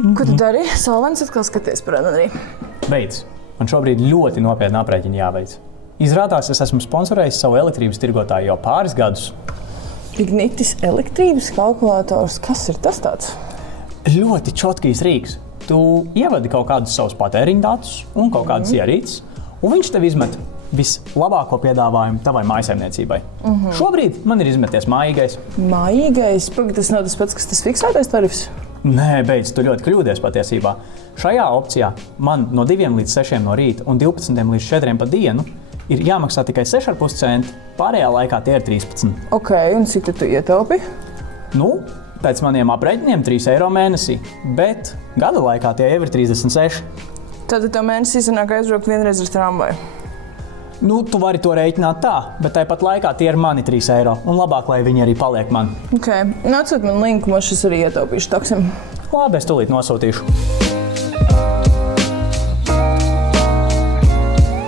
Ko tu dari? Saulēns atkal skaties par Anarī. Beidz. Man šobrīd ļoti nopietni aprēķini jāveic. Izrādās, es esmu sponsorējis savu elektrības tirgotāju jau pāris gadus. Ignitis elektrības kalkulators. Kas ir tas tāds? Ļoti čotkīs rīks. Tu ievadi kaut kādus savus patēriņu datus un kaut kādas ierīces, un viņš tev izmet vislabāko piedāvājumu tavai mājsaimniecībai. Šobrīd man ir izmeties mājīgais. Mājīgais? Pagaid, tas nav tas pats, kas tas fiksētais tarifs? Nē, beidz, tu ļoti kļūdies patiesībā. Šajā opcijā man no 2 līdz 6 no rīta un 12 līdz 4 pa dienu ir jāmaksā tikai 6,5 centi, pārējā laikā tie ir 13. Ok, un cik tu ietaupi? Nu, pēc maniem aprēķiniem 3 eiro mēnesī, bet gada laikā tie jau ir 36. Tad tev mēnesī sanāk aizbraukt vienreiz ar tramvaju. Nu, tu vari to rēķināt tā, bet tāpat laikā tie ir mani 3 eiro, un labāk, lai viņi arī paliek man. Ok, atsūt man linku, man šis arī ietaupīšu taksim. Labi, es tūlīt nosūtīšu.